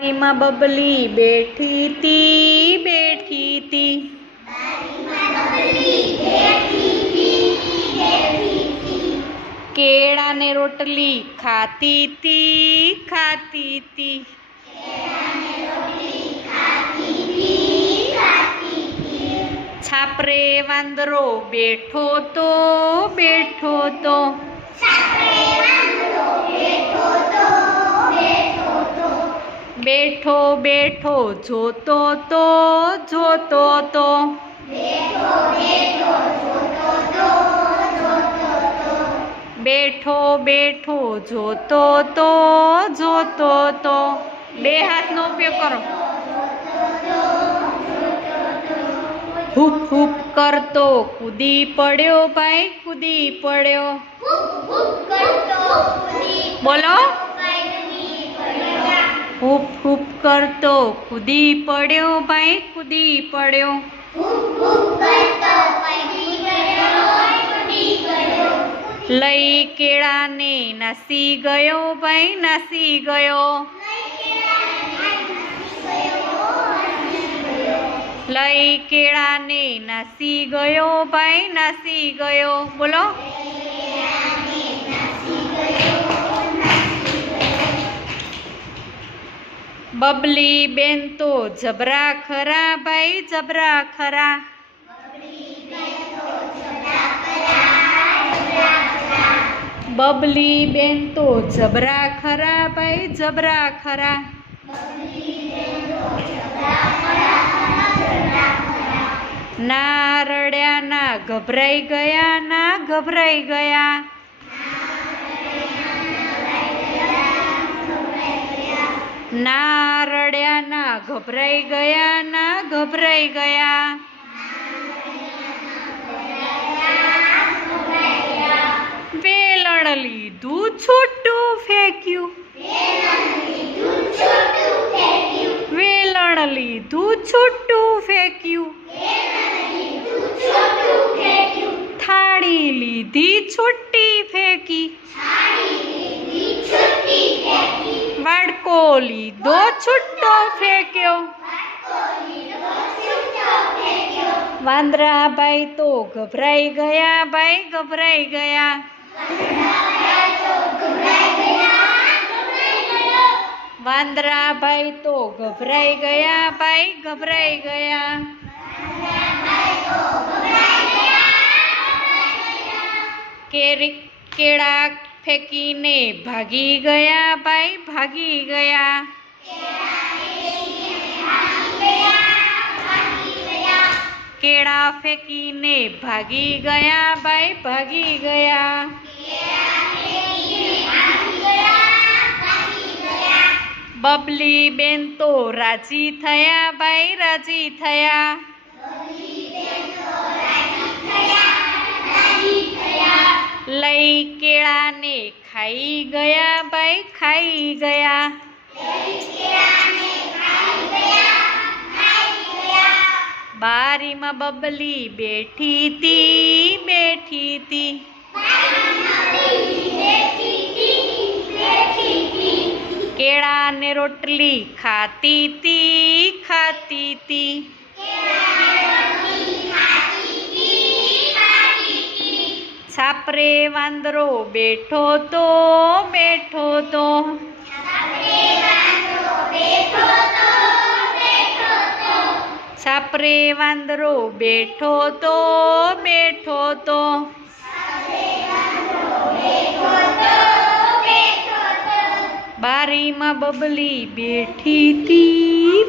બારીમાં બબલી બેઠી તી કેળાને રોટલી ખાતી તી છાપરે વાંદરો બેઠો તો બેઠો બેઠો જોતો તો બેઠો બેઠો જોતો તો બે હાથનો ઉપયોગ કરો. હૂપ હૂપ કરતો કૂદી પડ્યો ભાઈ કૂદી પડ્યો. બોલો. હૂપ હૂપ કરતો કૂદી પડ્યો ભાઈ કૂદી પડ્યો. લઈ કેળાને નાસી ગયો ભાઈ નાસી ગયો. લઈ કેળાને નાસી ગયો ભાઈ નાસી ગયો. બોલો. બબલી બેન તો જબરા ખરા ભાઈ જબરા ખરા. બબલી બેન તો જબરા ખરા ભાઈ જબરા ખરા. ના રડ્યા ના ગભરાઈ ગયા ના ગભરાઈ ગયા. ના રડ્યા ના ગભરાઈ ગયા ના ગભરાઈ ગયા. વેલણ લીધું છૂટું ફેંક્યું. વેલણ લીધું છૂટું ફેંક્યું. થાળી લીધી છૂટી ફેંકી. વાડકો લીધો છૂટો ફેંક્યો. વાંદરા ભાઈ તો ગભરાઈ ગયા ભાઈ ગભરાઈ ગયા. વાંદરા ભાઈ તો ગભરાઈ ગયા ભાઈ ગભરાઈ ગયા. કેળા ફેંકીને ભાગી ગયા ભાઈ ભાગી ગયા. કેળા ફેંકીને ભાગી ગયા ભાઈ ભાગી ગયા. બબલી બેન તો રાજી થયા ભાઈ રાજી થયા. લઈ કેળાને ખાઈ ગયા ભાઈ ખાઈ ગયા. બારીમાં બબલી બેઠી તી કેળાને રોટલી ખાતી તી. છાપરે વાંદરો બેઠો તો છાપરે વાંદરો બેઠો તો બારીમાં બબલી બેઠી તી